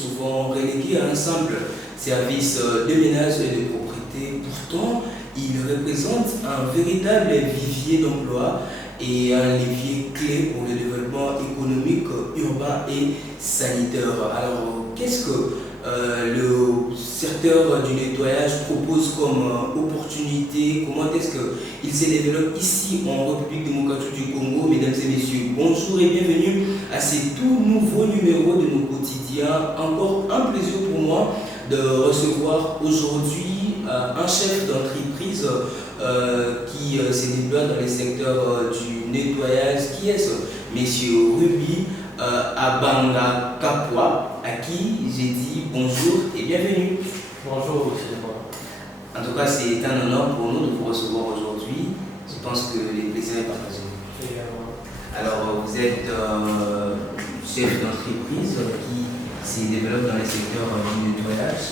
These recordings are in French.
souvent relégué à un simple service de ménage et de propreté. Pourtant, il représente un véritable vivier d'emploi et un levier clé pour le développement économique, urbain et sanitaire. Alors, qu'est-ce que le secteur du nettoyage propose comme opportunité? Comment est-ce qu'il se développe ici en République démocratique du Congo? Mesdames et messieurs, bonjour et bienvenue à ce tout nouveau numéro de nos quotidiens. Encore un plaisir pour moi de recevoir aujourd'hui un chef d'entreprise qui se déploie dans les secteurs du nettoyage. Qui est-ce? Monsieur Ruby Abanga Kapwa, à qui j'ai dit bonjour et bienvenue. Bonjour, monsieur. En tout cas, c'est un honneur pour nous de vous recevoir aujourd'hui. Je pense que le plaisir est partagé. Alors, vous êtes chef d'entreprise qui se développe dans les secteurs du nettoyage.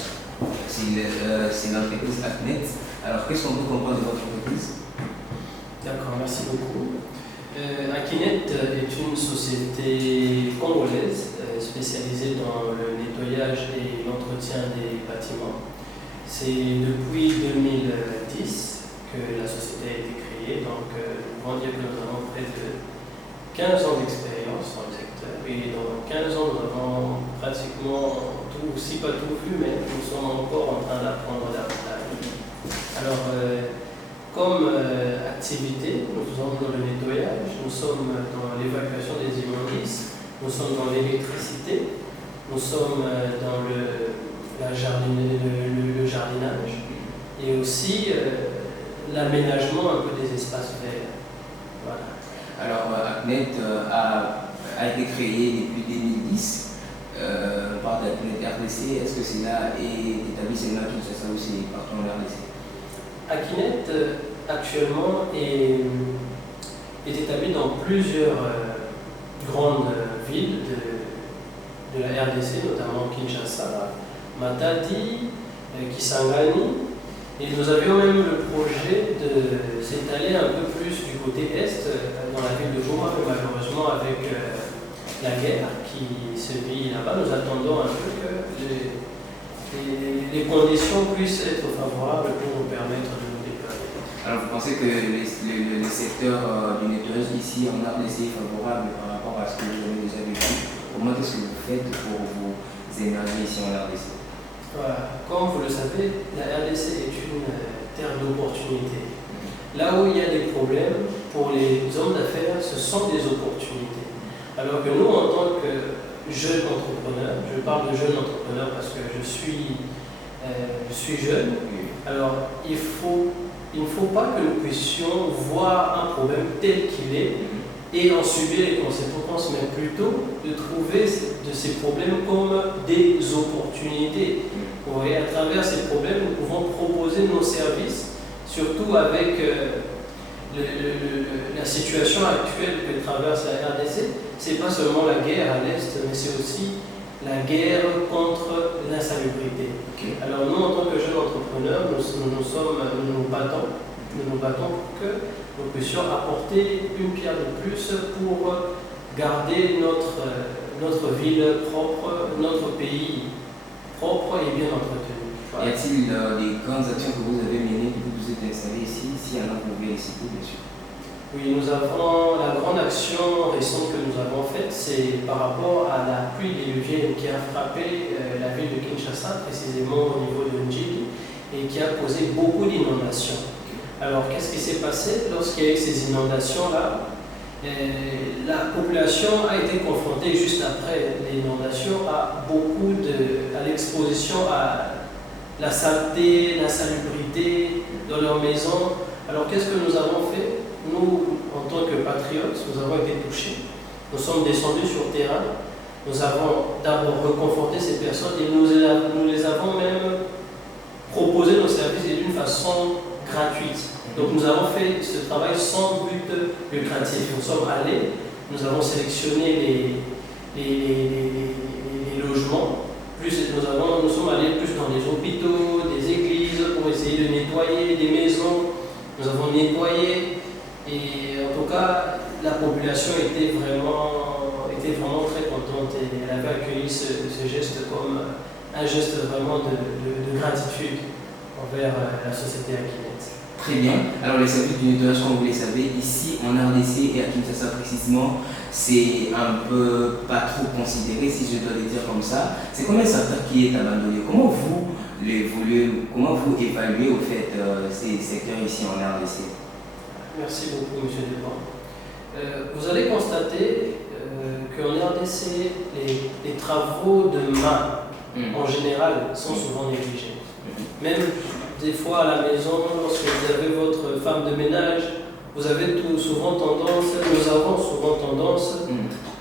C'est l'entreprise Aknet. Alors, qu'est-ce qu'on peut comprendre de votre entreprise? D'accord, merci beaucoup. Akinet est une société congolaise spécialisée dans le nettoyage et l'entretien des bâtiments. C'est depuis 2010 que la société a été créée, donc on va dire que nous avons près de 15 ans d'expérience dans le secteur. Et dans 15 ans, nous avons pratiquement tout, si pas tout vu, mais nous sommes encore en train d'apprendre davantage. Alors, comme activité, nous faisons dans le nettoyage, nous sommes dans l'évacuation des immondices, nous sommes dans l'électricité, nous sommes dans le jardinage et aussi l'aménagement un peu des espaces verts. Voilà. Alors, Aknet a été créé depuis 2010 par Aknet RDC. Est-ce que cela est établi seulement à Kinshasa ou c'est partout en RDC? Akinet actuellement est établi dans plusieurs grandes villes de la RDC, notamment Kinshasa, Matadi, Kisangani. Et nous avions même le projet de s'étaler un peu plus du côté est, dans la ville de Goma, mais malheureusement avec la guerre qui se vit là-bas, nous attendons un peu que les conditions puissent être favorables pour nous permettre de nous déployer. Alors vous pensez que le secteur du nettoyage ici en RDC est favorable par rapport à ce que vous avez déjà vécu? Comment est-ce que vous faites pour vous émerger ici en RDC? Voilà. Comme vous le savez, la RDC est une terre d'opportunités. Là où il y a des problèmes, pour les hommes d'affaires, ce sont des opportunités. Alors que nous, en tant que jeunes entrepreneurs, je parle de jeunes entrepreneurs parce que je suis jeune, alors il ne faut pas que nous puissions voir un problème tel qu'il est et en subir les conséquences, mais plutôt de trouver de ces problèmes comme des opportunités. Vous voyez, à travers ces problèmes, nous pouvons proposer nos services, surtout avec la situation actuelle que traverse la RDC. Ce n'est pas seulement la guerre à l'Est, mais c'est aussi la guerre contre l'insalubrité. Okay. Alors nous, en tant que jeunes entrepreneurs, nous nous battons pour que nous puissions apporter une pierre de plus pour garder notre ville propre, notre pays propre et bien entretenu. Voilà. Y a-t-il des grandes actions que vous avez menées depuis que vous êtes installé ici? Si y en a, vous pouvez les citer, bien sûr. Oui, la grande action récente que nous avons faite, c'est par rapport à la pluie diluvienne qui a frappé la ville de Kinshasa, précisément au niveau de Njili, et qui a causé beaucoup d'inondations. Alors, qu'est-ce qui s'est passé lorsqu'il y a eu ces inondations-là? La population a été confrontée juste après l'inondation à l'exposition à la saleté, l'insalubrité dans leur maison. Alors, qu'est-ce que nous avons fait? Nous, en tant que patriotes, nous avons été touchés. Nous sommes descendus sur le terrain. Nous avons d'abord reconforté ces personnes et nous les avons même proposé nos services d'une façon gratuite. Donc nous avons fait ce travail sans but lucratif. Nous sommes allés, nous avons sélectionné les logements, nous sommes allés plus dans les hôpitaux, des églises pour essayer de nettoyer des maisons. Nous avons nettoyé et en tout cas la population était vraiment très contente bienveillante et elle avait accueilli ce geste comme un geste vraiment de gratitude envers la société Akinet. Très bien. Alors les services du nettoyage, comme vous le savez, ici en RDC et à Kinshasa précisément, c'est un peu pas trop considéré, si je dois le dire comme ça. C'est comme un secteur qui est abandonné. Comment vous évaluez au fait ces secteurs ici en RDC? Merci beaucoup, M. Dupont. Vous allez constater qu'en RDC, les travaux de main, en général, sont souvent négligés. Même des fois à la maison, lorsque vous avez votre femme de ménage, nous avons souvent tendance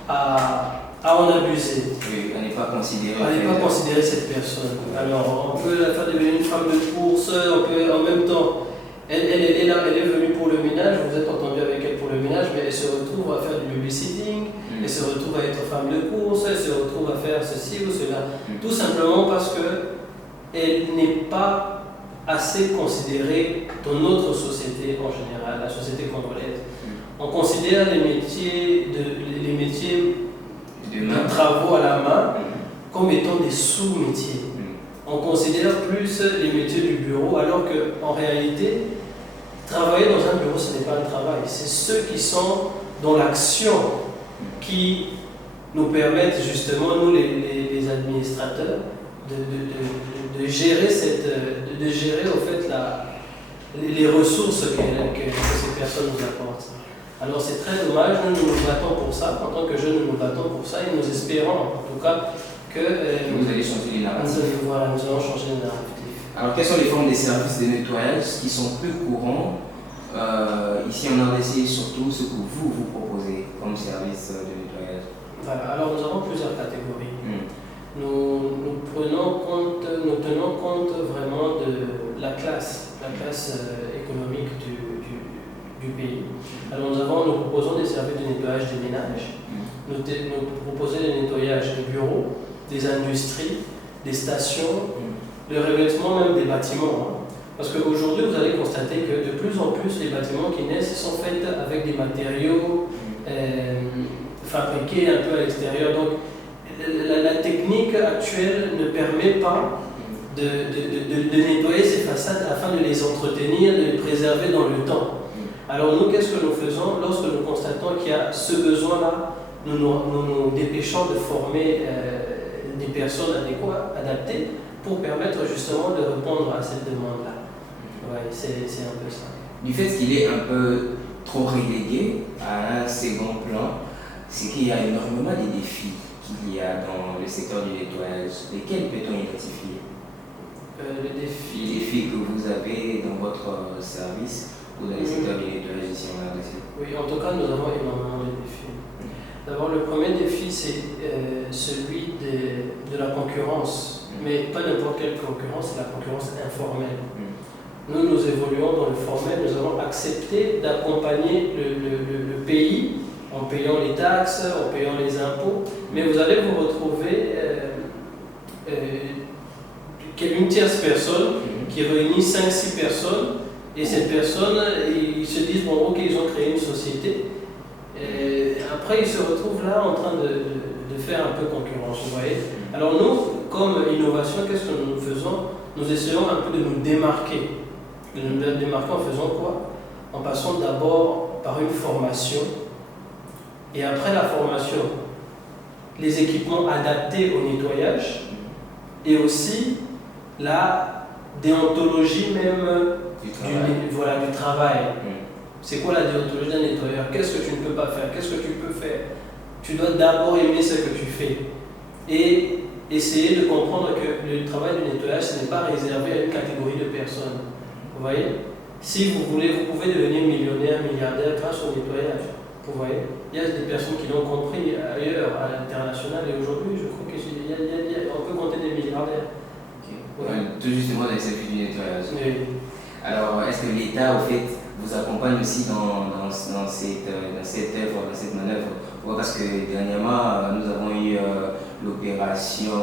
à en abuser. Oui, à ne pas considérer. À ne pas considérer cette personne. Alors, on peut la faire devenir une femme de course, on peut en même temps. Elle est là, elle est venue pour le ménage, vous êtes entendu avec elle pour le ménage, mais elle se retrouve à faire du babysitting, elle se retrouve à être femme de course, elle se retrouve à faire ceci ou cela. Tout simplement parce qu'elle n'est pas assez considérée dans notre société en général, la société congolaise. On considère les métiers de travaux à la main comme étant des sous-métiers. On considère plus les métiers du bureau, alors qu'en réalité, travailler dans un bureau, ce n'est pas le travail. C'est ceux qui sont dans l'action qui nous permettent justement, nous les administrateurs, de gérer au fait les ressources que ces personnes nous apportent. Alors c'est très dommage, nous nous battons pour ça, en tant que jeunes nous nous battons pour ça et nous espérons en tout cas que vous allez changer les narratifs. Voilà, nous allons changer les narratifs. Alors quelles sont les formes des services de nettoyage qui sont plus courants ici en RDC et surtout ce que vous proposez comme service de nettoyage? Voilà, alors nous avons plusieurs catégories. Nous tenons compte vraiment de la classe économique du pays. Alors nous proposons des services de nettoyage des ménages, nous proposons des nettoyages des bureaux, des industries, des stations, le revêtement même des bâtiments. Parce qu'aujourd'hui, vous allez constater que de plus en plus, les bâtiments qui naissent sont faits avec des matériaux fabriqués un peu à l'extérieur. Donc, la technique actuelle ne permet pas de nettoyer ces façades afin de les entretenir, de les préserver dans le temps. Alors nous, qu'est-ce que nous faisons? Lorsque nous constatons qu'il y a ce besoin-là, nous nous dépêchons de former des personnes adaptées pour permettre justement de répondre à cette demande-là. Ouais, c'est un peu ça. Du fait qu'il est un peu trop relégué à un second plan, c'est qu'il y a énormément de défis qu'il y a dans le secteur du nettoyage. Lesquels peut-on identifier? Les défis que vous avez dans votre service ou dans le secteur du nettoyage ici en RDC? Oui, en tout cas, nous avons énormément de défis. D'abord, le premier défi, c'est celui de la concurrence. Mais pas n'importe quelle concurrence, c'est la concurrence informelle. Nous évoluons dans le formel, nous avons accepté d'accompagner le pays en payant les taxes, en payant les impôts, mais vous allez vous retrouver une tierce personne qui réunit 5-6 personnes, et cette personne, ils se disent, bon ok, ils ont créé une société, et après ils se retrouvent là en train de faire un peu concurrence, vous voyez. Alors nous, comme innovation, qu'est-ce que nous faisons? Nous essayons un peu de nous démarquer. De nous démarquer en faisant quoi? En passant d'abord par une formation, et après la formation, les équipements adaptés au nettoyage, et aussi la déontologie même du travail. C'est quoi la déontologie d'un nettoyeur? Qu'est-ce que tu ne peux pas faire? Qu'est-ce que tu peux faire? Tu dois d'abord aimer ce que tu fais. Et essayer de comprendre que le travail du nettoyage, ce n'est pas réservé à une catégorie de personnes. Vous voyez? Si vous voulez, vous pouvez devenir millionnaire, milliardaire grâce au nettoyage. Vous voyez? Il y a des personnes qui l'ont compris ailleurs, à l'international, et aujourd'hui, je crois qu'on peut compter des milliardaires. Tout justement dans les services du nettoyage. Oui. Alors, est-ce que l'État, au fait, vous accompagne aussi dans cette œuvre, dans cette manœuvre? Parce que dernièrement, nous avons eu l'opération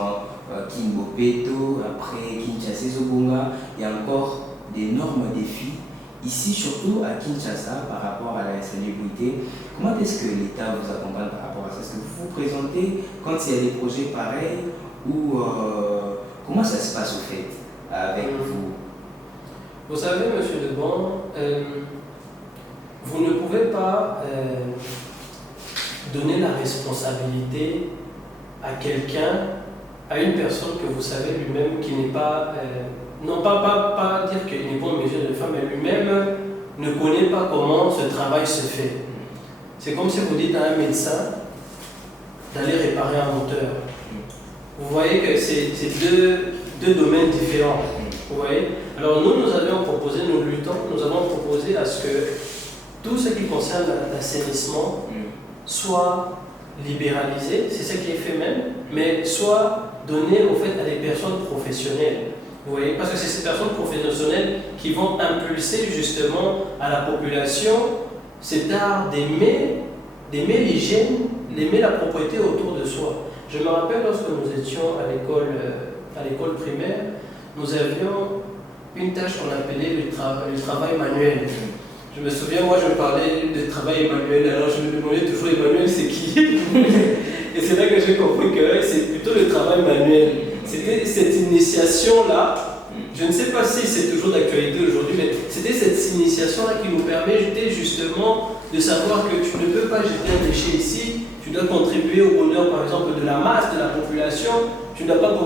Kimbopeto, après Kinshasa Zobunga. Il y a encore d'énormes défis ici, surtout à Kinshasa, par rapport à la salubrité, comment est-ce que l'État vous accompagne par rapport à ça? Est-ce que vous vous présentez quand il y a des projets pareils ou comment ça se passe au fait avec vous? Vous savez, Monsieur Lebon, vous ne pouvez pas donner la responsabilité à quelqu'un, à une personne que vous savez lui-même qui n'est pas, non pas dire qu'il n'est pas en mesure de le faire, mais lui-même ne connaît pas comment ce travail se fait. C'est comme si vous dites à un médecin d'aller réparer un moteur. Vous voyez que c'est deux domaines différents. Vous voyez? Alors nous avions proposé, nous avons proposé à ce que tout ce qui concerne l'assainissement soit libéralisé, c'est ce qui est fait même, mais soit donné au fait à des personnes professionnelles. Vous voyez, parce que c'est ces personnes professionnelles qui vont impulser justement à la population cet art d'aimer l'hygiène, d'aimer la propreté autour de soi. Je me rappelle lorsque nous étions à l'école primaire, nous avions une tâche qu'on appelait le travail manuel. Je me souviens, moi je parlais de travail manuel, alors je me demandais toujours Emmanuel c'est qui? Et c'est là que j'ai compris que c'est plutôt le travail manuel. C'était cette initiation-là, je ne sais pas si c'est toujours d'actualité aujourd'hui, mais c'était cette initiation-là qui nous permettait justement de savoir que tu ne peux pas jeter un déchet ici, tu dois contribuer au bonheur par exemple de la masse, de la population, tu dois pas,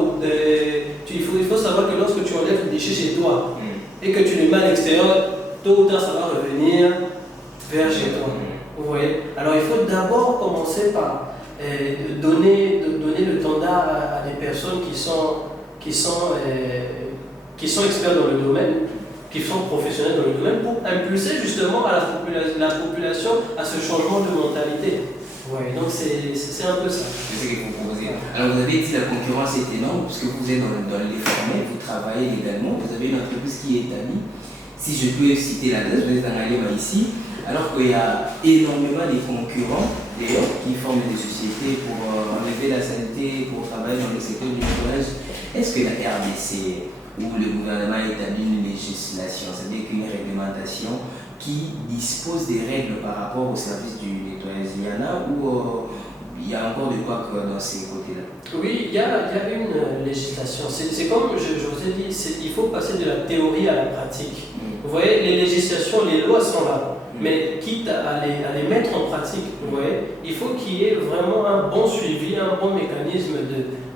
il faut savoir que lorsque tu enlèves le déchet chez toi et que tu le mets à l'extérieur, tôt ou tard ça va revenir vers chez toi. Vous voyez? Alors il faut d'abord commencer par donner le standard à des personnes qui sont experts dans le domaine, qui sont professionnels dans le domaine, pour impulser justement à la population à ce changement de mentalité. Ouais, donc c'est un peu ça. C'est ce que vous proposez. Alors vous avez dit que la concurrence est énorme, parce que vous êtes dans les formels, vous travaillez légalement, vous avez une entreprise qui est établie. Si je peux citer l'adresse, vous êtes en Alema ici, alors qu'il y a énormément de concurrents d'ailleurs qui forment des sociétés pour enlever la saleté, pour travailler dans le secteur du nettoyage. Est-ce que la RDC ou le gouvernement établit une législation, c'est-à-dire qu'une réglementation qui dispose des règles par rapport au service du nettoyage? Il y en a ou il y a encore de quoi dans ces côtés-là? Oui, il y a une législation. C'est comme je vous ai dit, il faut passer de la théorie à la pratique. Vous voyez, les législations, les lois sont là. Mais quitte à les mettre en pratique, vous voyez, il faut qu'il y ait vraiment un bon suivi, un bon mécanisme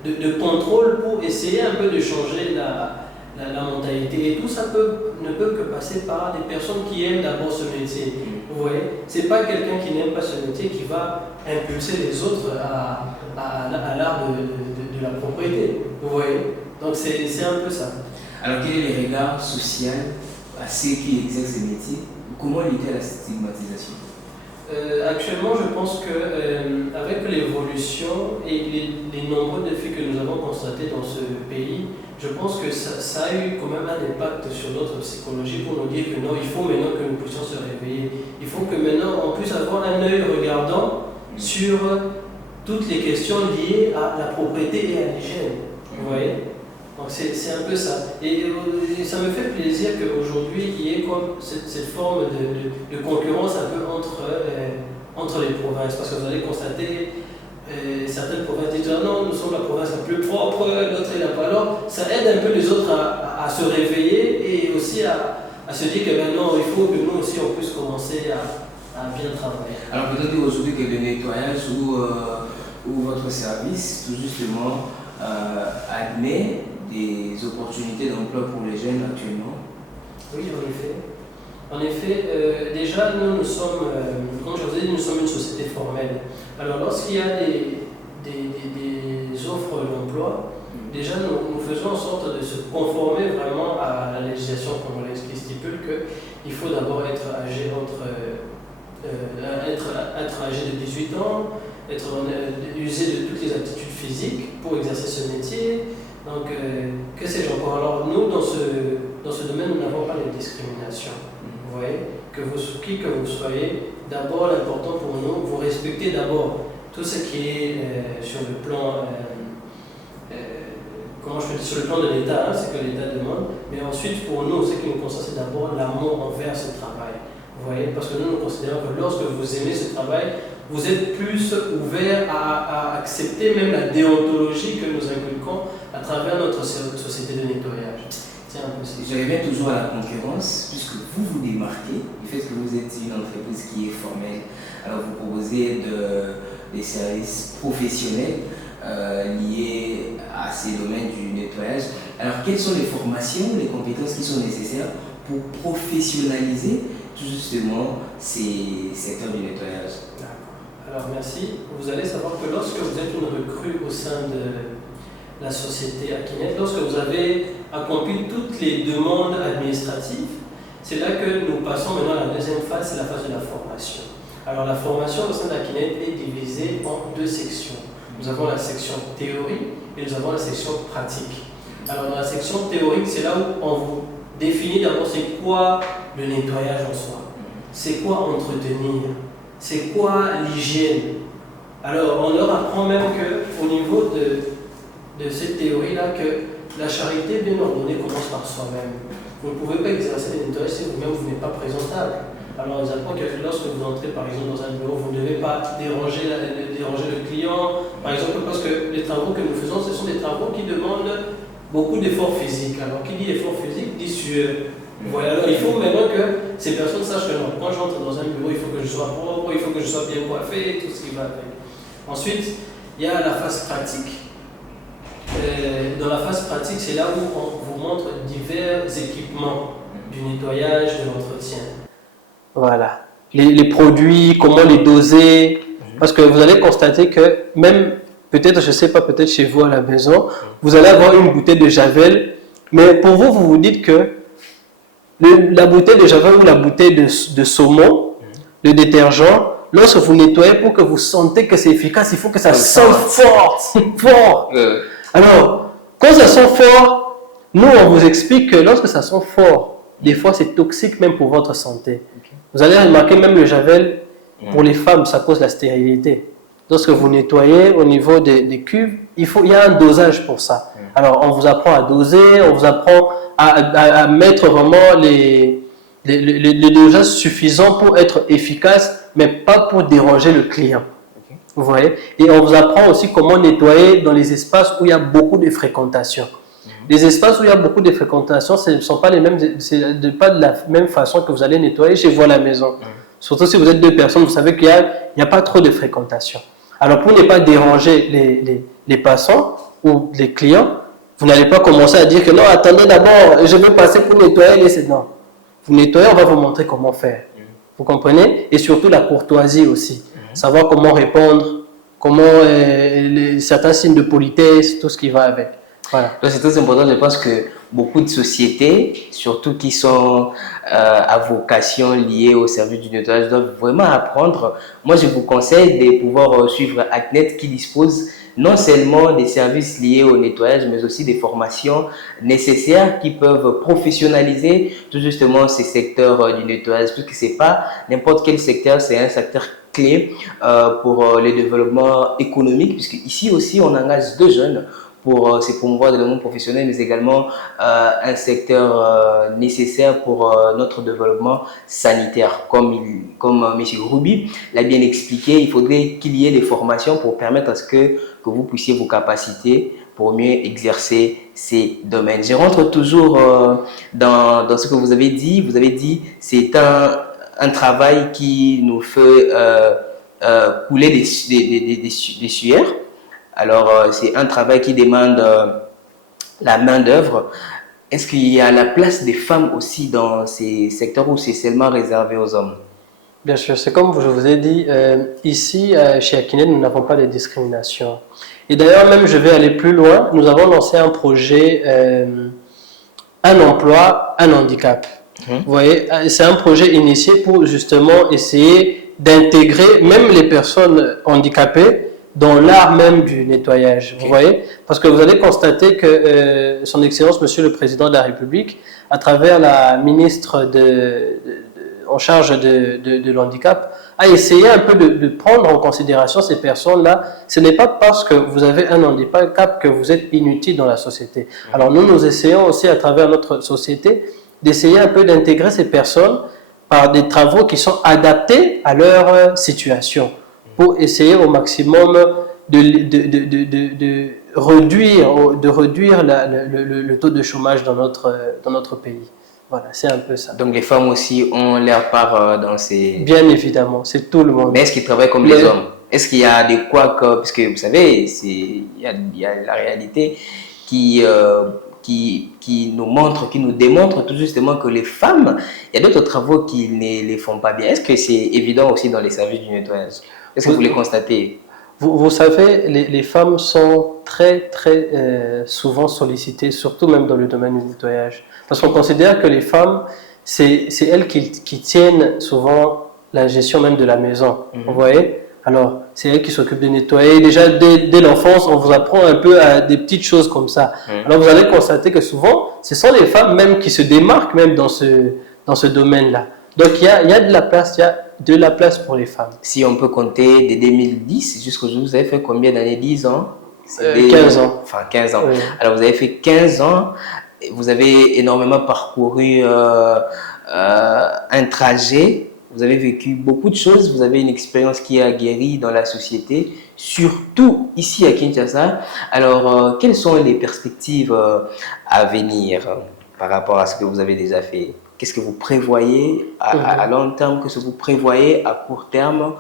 de contrôle pour essayer un peu de changer la mentalité. Et tout ça ne peut que passer par des personnes qui aiment d'abord ce métier. Vous voyez, c'est pas quelqu'un qui n'aime pas ce métier qui va impulser les autres à l'art de la propriété. Vous voyez, donc c'est un peu ça. Alors quel est le regard social à ceux qui exercent ce métier? Comment lutter à la stigmatisation? Actuellement, je pense qu'avec l'évolution et les nombreux défis que nous avons constatés dans ce pays, je pense que ça a eu quand même un impact sur notre psychologie pour nous dire que non, il faut maintenant que nous puissions se réveiller. Il faut que maintenant on puisse avoir un œil regardant sur toutes les questions liées à la propriété et à l'hygiène. Vous voyez? Donc c'est un peu ça. Et ça me fait plaisir qu'aujourd'hui il y ait comme cette forme de concurrence un peu entre les provinces. Parce que vous allez constater, certaines provinces disent ah non, nous sommes la province la plus propre, l'autre est la pas. Alors ça aide un peu les autres à se réveiller et aussi à se dire que maintenant il faut que nous aussi on puisse commencer à bien travailler. Alors peut-être aujourd'hui que le nettoyage ou votre service tout justement admet des opportunités d'emploi pour les jeunes actuellement? Oui, en effet. En effet, déjà, nous sommes, comme je vous ai dit, nous sommes une société formelle. Alors, lorsqu'il y a des offres d'emploi, déjà, nous faisons en sorte de se conformer vraiment à la législation congolaise qui stipule qu'il faut d'abord être âgé de 18 ans, user de toutes les aptitudes physiques pour exercer ce métier. Donc, que sais-je encore? Alors, nous, dans ce domaine, nous n'avons pas de discrimination. Vous voyez, qui que vous soyez, d'abord, l'important pour nous, vous respectez d'abord tout ce qui est sur le plan comment je peux dire, sur le plan de l'État, hein, c'est que l'État demande, mais ensuite pour nous, ce qui nous concerne, c'est d'abord l'amour envers ce travail. Vous voyez, parce que nous considérons que lorsque vous aimez ce travail, vous êtes plus ouvert à accepter même la déontologie que nous inculquons à travers notre société de nettoyage. C'est impossible. Je reviens toujours à la concurrence, puisque vous vous démarquez du fait que vous êtes une entreprise qui est formelle. Alors vous proposez des services professionnels liés à ces domaines du nettoyage. Alors quelles sont les formations, les compétences qui sont nécessaires pour professionnaliser tout justement ces secteurs du nettoyage? Alors merci. Vous allez savoir que lorsque vous êtes une recrue au sein de la société Akinet, lorsque vous avez accompli toutes les demandes administratives, c'est là que nous passons maintenant à la deuxième phase, c'est la phase de la formation. Alors la formation au sein d'Akinet est divisée en deux sections. Nous avons la section théorie et nous avons la section pratique. Alors dans la section théorique, c'est là où on vous définit d'abord c'est quoi le nettoyage en soi, c'est quoi entretenir, c'est quoi l'hygiène. Alors on leur apprend même qu'au niveau de cette théorie-là, que la charité bien ordonnée commence par soi-même. Vous ne pouvez pas exercer le nettoyage si vous-même vous n'êtes pas présentable. Alors on nous apprend que lorsque vous entrez par exemple dans un bureau, vous ne devez pas déranger le client. Par exemple, parce que les travaux que nous faisons, ce sont des travaux qui demandent beaucoup d'efforts physiques. Alors qui dit effort physique dit sueur. Voilà, alors il faut maintenant que ces personnes sachent que non, quand j'entre dans un bureau, il faut que je sois propre, il faut que je sois bien coiffé, tout ce qui va avec. Ensuite, il y a la phase pratique. Dans la phase pratique, c'est là où on vous montre divers équipements du nettoyage, de l'entretien. Voilà. Les produits, comment les doser. Parce que vous allez constater que même, peut-être, je ne sais pas, peut-être chez vous à la maison, vous allez avoir une bouteille de Javel, mais pour vous, vous vous dites que la bouteille de Javel ou la bouteille de saumon, le détergent, lorsque vous nettoyez, pour que vous sentez que c'est efficace, il faut que ça sente fort, fort. Alors, quand ça sent fort, nous, on vous explique que lorsque ça sent fort, des fois, c'est toxique même pour votre santé. Vous allez remarquer même le Javel, pour les femmes, ça cause la stérilité. Lorsque vous nettoyez au niveau des cuves, il y a un dosage pour ça. Alors, on vous apprend à doser, on vous apprend à mettre vraiment les dosages suffisants pour être efficace, mais pas pour déranger le client. Vous voyez? Et on vous apprend aussi comment nettoyer dans les espaces où il y a beaucoup de fréquentation. Les espaces où il y a beaucoup de fréquentation, ce ne sont pas les mêmes, c'est pas de la même façon que vous allez nettoyer chez vous à la maison. Surtout si vous êtes deux personnes, vous savez qu'il n'y a pas trop de fréquentation. Alors pour ne pas déranger les passants ou les clients, vous n'allez pas commencer à dire que non, attendez d'abord, je vais passer pour nettoyer. Non. Vous nettoyez, on va vous montrer comment faire. Vous comprenez? Et surtout la courtoisie aussi. Savoir comment répondre, comment certains signes de politesse, tout ce qui va avec. Voilà. Donc c'est très important, je pense que beaucoup de sociétés, surtout qui sont à vocation liée au service du nettoyage, doivent vraiment apprendre. Moi, je vous conseille de pouvoir suivre Akinet qui dispose non seulement des services liés au nettoyage, mais aussi des formations nécessaires qui peuvent professionnaliser tout justement ces secteurs du nettoyage, puisque c'est pas n'importe quel secteur, c'est un secteur clé pour le développement économique, puisque ici aussi on engage 2 jeunes pour se promouvoir dans le monde professionnel, mais également un secteur nécessaire pour notre développement sanitaire. Comme M. Ruby l'a bien expliqué, il faudrait qu'il y ait des formations pour permettre à ce que vous puissiez vous capaciter pour mieux exercer ces domaines. Je rentre toujours dans ce que vous avez dit. Vous avez dit c'est un travail qui nous fait couler des sueurs. Alors, c'est un travail qui demande la main-d'œuvre. Est-ce qu'il y a la place des femmes aussi dans ces secteurs ou c'est seulement réservé aux hommes? Bien sûr, c'est comme je vous ai dit, ici, chez Akinet, nous n'avons pas de discrimination. Et d'ailleurs, même je vais aller plus loin, nous avons lancé un projet, un emploi, un handicap. Vous voyez, c'est un projet initié pour justement essayer d'intégrer même les personnes handicapées dans l'art même du nettoyage, vous voyez, parce que vous allez constater que son Excellence, Monsieur le Président de la République, à travers la ministre en charge de l'handicap a essayé un peu de prendre en considération ces personnes-là. Ce n'est pas parce que vous avez un handicap que vous êtes inutile dans la société. Alors nous essayons aussi à travers notre société d'essayer un peu d'intégrer ces personnes par des travaux qui sont adaptés à leur situation pour essayer au maximum de réduire le taux de chômage dans notre pays. Voilà, c'est un peu ça. Donc les femmes aussi ont leur part dans ces... Bien évidemment, c'est tout le monde. Mais est-ce qu'ils travaillent comme les hommes? Est-ce qu'il y a des couacs, parce que vous savez, il y a la réalité qui nous montre, qui nous démontre tout justement que les femmes, il y a d'autres travaux qui ne les font pas bien. Est-ce que c'est évident aussi dans les services du nettoyage? Est-ce que vous les constatez? Vous savez, les femmes sont très souvent sollicitées, surtout même dans le domaine du nettoyage. Parce qu'on considère que les femmes, c'est elles qui tiennent souvent la gestion même de la maison. Vous voyez? Alors, c'est elles qui s'occupent de nettoyer. Déjà, dès l'enfance, on vous apprend un peu à des petites choses comme ça. Alors, vous allez constater que souvent, ce sont les femmes même qui se démarquent même dans ce domaine-là. Donc, il y a de la place, pour les femmes. Si on peut compter de 2010 jusqu'au jour, vous avez fait combien d'années? 10 ans? 15 ans. Enfin, 15 ans. Oui. Alors, vous avez fait 15 ans, vous avez énormément parcouru un trajet, vous avez vécu beaucoup de choses, vous avez une expérience qui est aguerrie dans la société, surtout ici à Kinshasa. Alors, quelles sont les perspectives à venir par rapport à ce que vous avez déjà fait? Qu'est-ce que vous prévoyez à long terme? Qu'est-ce que vous prévoyez à court terme?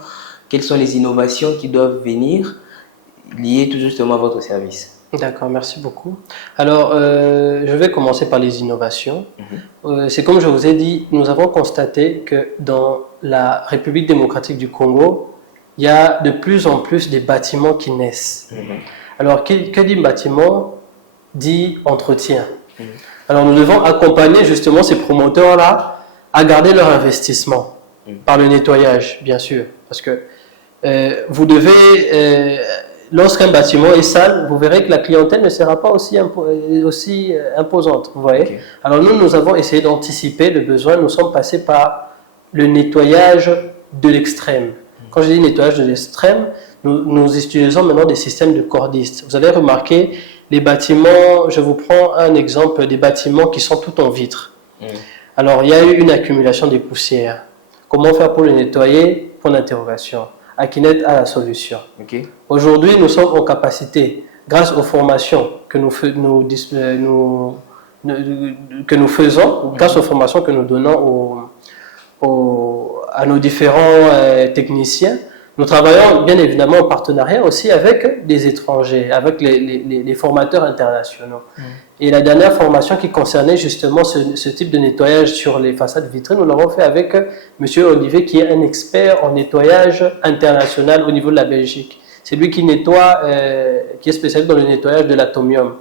Quelles sont les innovations qui doivent venir liées tout justement à votre service? D'accord, merci beaucoup. Alors, je vais commencer par les innovations. C'est comme je vous ai dit, nous avons constaté que dans la République démocratique du Congo, il y a de plus en plus des bâtiments qui naissent. Alors, que dit bâtiment? Dit entretien. Alors, nous devons accompagner justement ces promoteurs-là à garder leur investissement par le nettoyage, bien sûr. Parce que vous devez... lorsqu'un bâtiment est sale, vous verrez que la clientèle ne sera pas aussi imposante. Vous voyez? Okay. Alors nous avons essayé d'anticiper le besoin. Nous sommes passés par le nettoyage de l'extrême. Quand je dis nettoyage de l'extrême, nous utilisons maintenant des systèmes de cordistes. Vous allez remarquer les bâtiments, je vous prends un exemple, des bâtiments qui sont tout en vitre. Alors il y a eu une accumulation des poussières. Comment faire pour le nettoyer? Point d'interrogation. Akinet a la solution. Okay. Aujourd'hui, nous sommes en capacité, grâce aux formations que nous faisons, grâce aux formations que nous donnons à nos différents techniciens, nous travaillons bien évidemment en partenariat aussi avec des étrangers, avec les formateurs internationaux. Et la dernière formation qui concernait justement ce type de nettoyage sur les façades vitrées, nous l'avons fait avec M. Olivier, qui est un expert en nettoyage international au niveau de la Belgique. C'est lui qui nettoie, qui est spécialisé dans le nettoyage de l'atomium.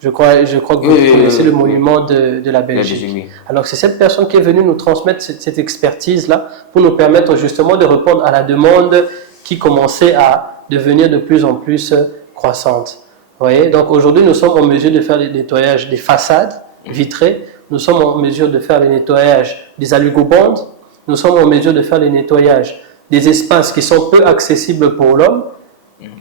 Je crois que vous connaissez le monument de la Belgique. Oui. Alors c'est cette personne qui est venue nous transmettre cette expertise-là pour nous permettre justement de répondre à la demande qui commençait à devenir de plus en plus croissante. Vous voyez? Donc aujourd'hui, nous sommes en mesure de faire le nettoyage des façades vitrées, nous sommes en mesure de faire le nettoyage des allugobandes, nous sommes en mesure de faire le nettoyage des espaces qui sont peu accessibles pour l'homme,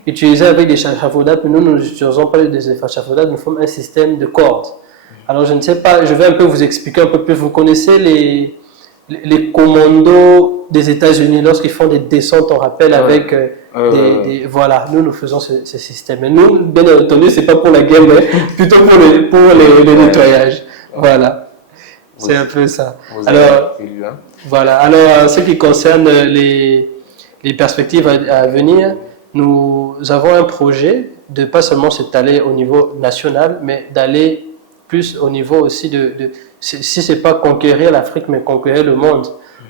utilisés avec des échafaudables. Nous n'utilisons pas des échafaudables, nous faisons un système de cordes. Alors je ne sais pas, je vais un peu vous expliquer un peu plus. Vous connaissez les commandos des États-Unis lorsqu'ils font des descentes, on rappelle, avec voilà, nous faisons ce système. Mais nous, bien entendu, c'est pas pour la guerre, mais plutôt pour les nettoyages. Voilà, c'est un peu ça. Alors, voilà. Alors, ce qui concerne les perspectives à venir, nous avons un projet de pas seulement s'étaler au niveau national, mais d'aller plus au niveau aussi si ce n'est pas conquérir l'Afrique, mais conquérir le monde.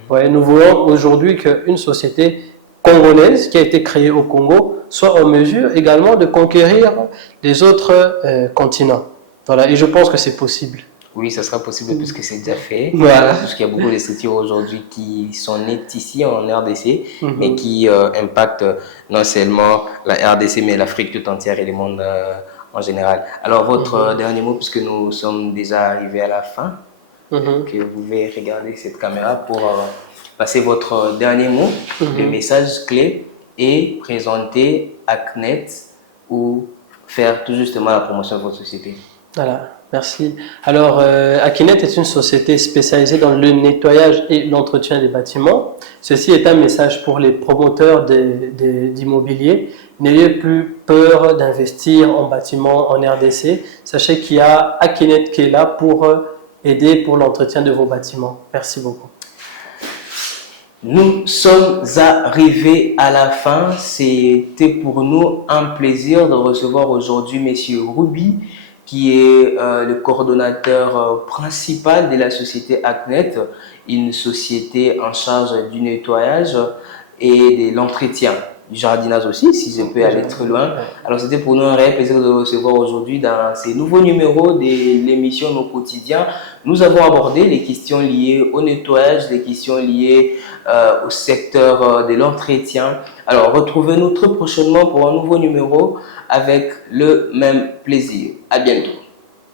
Ouais, nous voulons aujourd'hui qu'une société congolaise qui a été créée au Congo soit en mesure également de conquérir les autres continents. Voilà, et je pense que c'est possible. Oui, ça sera possible puisque c'est déjà fait. Voilà. Parce qu'il y a beaucoup de structures aujourd'hui qui sont nées ici en RDC, mais qui impactent non seulement la RDC, mais l'Afrique tout entière et le monde en général. Alors, votre dernier mot, puisque nous sommes déjà arrivés à la fin, que vous pouvez regarder cette caméra pour passer votre dernier mot, le message clé et présenter ACNET ou faire tout justement la promotion de votre société. Voilà, merci. Alors, Akinet est une société spécialisée dans le nettoyage et l'entretien des bâtiments. Ceci est un message pour les promoteurs d'immobilier. N'ayez plus peur d'investir en bâtiment en RDC. Sachez qu'il y a Akinet qui est là pour aider pour l'entretien de vos bâtiments. Merci beaucoup. Nous sommes arrivés à la fin. C'était pour nous un plaisir de recevoir aujourd'hui M. Ruby, qui est le coordonnateur principal de la société ACNET, une société en charge du nettoyage et de l'entretien, du jardinage aussi, si je peux aller très loin. Alors c'était pour nous un réel plaisir de recevoir aujourd'hui dans ces nouveaux numéros de l'émission Nos Quotidiens. Nous avons abordé les questions liées au nettoyage, les questions liées au secteur de l'entretien. Alors retrouvez-nous très prochainement pour un nouveau numéro avec le même plaisir. À bientôt.